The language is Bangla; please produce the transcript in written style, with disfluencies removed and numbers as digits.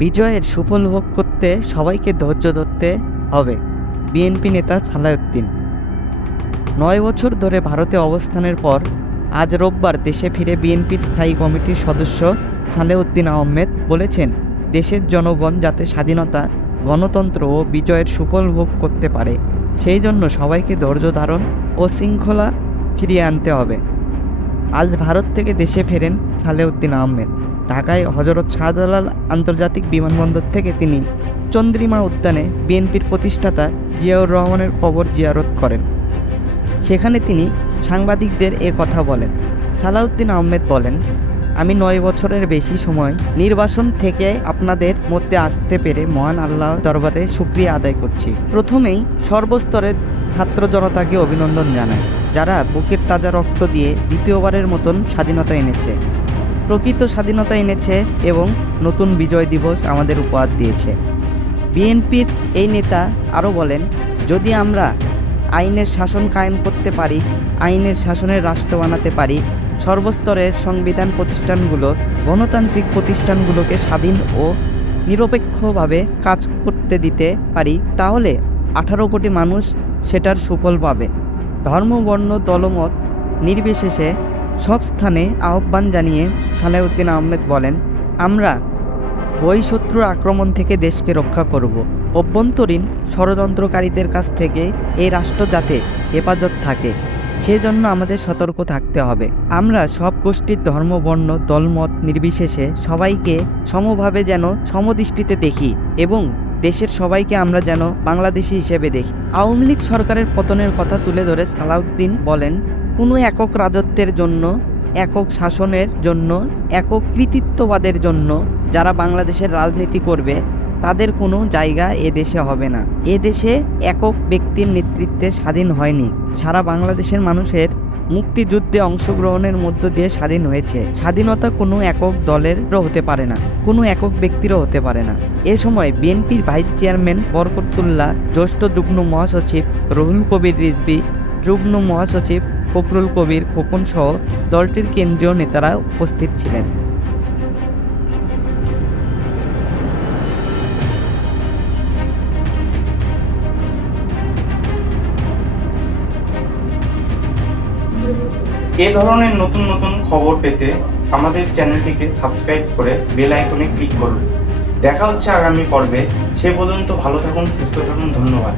বিজয়ের সুফল ভোগ করতে সবাইকে ধৈর্য ধরতে হবে। বিএনপি নেতা সালাউদ্দিন ৯ বছর ধরে ভারতে অবস্থানের পর আজ রোববার দেশে ফিরে বিএনপির স্থায়ী কমিটির সদস্য সালেউদ্দিন আহমেদ বলেছেন, দেশের জনগণ যাতে স্বাধীনতা, গণতন্ত্র ও বিজয়ের সুফল ভোগ করতে পারে, সেই জন্য সবাইকে ধৈর্য ধারণ ও শৃঙ্খলা ফিরিয়ে আনতে হবে। আজ ভারত থেকে দেশে ফেরেন সালেউদ্দিন আহমেদ। ঢাকায় হযরত শাহজালাল আন্তর্জাতিক বিমানবন্দর থেকে তিনি চন্দ্রিমা উদ্যানে বিএনপির প্রতিষ্ঠাতা জিয়াউর রহমানের কবর জিয়ারত করেন। সেখানে তিনি সাংবাদিকদের এ কথা বলেন। সালাউদ্দিন আহমেদ বলেন, আমি ৯ বছরের বেশি সময় নির্বাসন থেকে আপনাদের মধ্যে আসতে পেরে মহান আল্লাহর দরবারে শুকরিয়া আদায় করছি। প্রথমেই সর্বস্তরের ছাত্র জনতাকে অভিনন্দন জানাই, যারা বুকের তাজা রক্ত দিয়ে দ্বিতীয়বারের মতন স্বাধীনতা এনেছে, প্রকৃত স্বাধীনতা এনেছে এবং নতুন বিজয় দিবস আমাদের উপহার দিয়েছে। বিএনপির এই নেতা আরও বলেন, যদি আমরা আইনের শাসন কায়েম করতে পারি, আইনের শাসনের রাষ্ট্র বানাতে পারি, সর্বস্তরের সংবিধান প্রতিষ্ঠানগুলো, গণতান্ত্রিক প্রতিষ্ঠানগুলোকে স্বাধীন ও নিরপেক্ষভাবে কাজ করতে দিতে পারি, তাহলে 18 কোটি মানুষ সেটার সুফল পাবে। ধর্ম, বর্ণ, দলমত নির্বিশেষে সব স্থানে আহ্বান জানিয়ে সালেউদ্দিন আহমেদ বলেন, আমরা বহিঃশত্রুর আক্রমণ থেকে দেশকে রক্ষা করব। অভ্যন্তরীণ ষড়যন্ত্রকারীদের কাছ থেকে এই রাষ্ট্র যাতে হেফাজত থাকে, সেজন্য আমাদের সতর্ক থাকতে হবে। আমরা সব গোষ্ঠীর, ধর্ম, বর্ণ, দলমত নির্বিশেষে সবাইকে সমভাবে যেন সমদৃষ্টিতে দেখি এবং দেশের সবাইকে আমরা যেন বাংলাদেশি হিসেবে দেখি। আওয়ামী লীগ সরকারের পতনের কথা তুলে ধরে সালাউদ্দিন বলেন, কোনো একক রাজত্বের জন্য, একক শাসনের জন্য, একক কৃতিত্ববাদের জন্য যারা বাংলাদেশের রাজনীতি করবে, তাদের কোনো জায়গা এ দেশে হবে না। এ দেশে একক ব্যক্তির নেতৃত্বে স্বাধীন হয়নি, সারা বাংলাদেশের মানুষের মুক্তিযুদ্ধে অংশগ্রহণের মধ্য দিয়ে স্বাধীন হয়েছে। স্বাধীনতা কোনো একক দলেরও হতে পারে না, কোনো একক ব্যক্তিরও হতে পারে না। এ সময় বিএনপির ভাইস চেয়ারম্যান বরকতুল্লাহ, জ্যেষ্ঠ যুগ্ম মহাসচিব রুহুল কবির রিজভী, যুগ্ম মহাসচিব ফখরুল কবির খোকন সহ দলটির কেন্দ্রীয় নেতারা উপস্থিত ছিলেন। এ ধরনের নতুন নতুন খবর পেতে আমাদের চ্যানেলটিকে সাবস্ক্রাইব করে বেল আইকনে ক্লিক করুন। দেখা হচ্ছে আগামী পর্বে। সে পর্যন্ত ভালো থাকুন, সুস্থ থাকুন। ধন্যবাদ।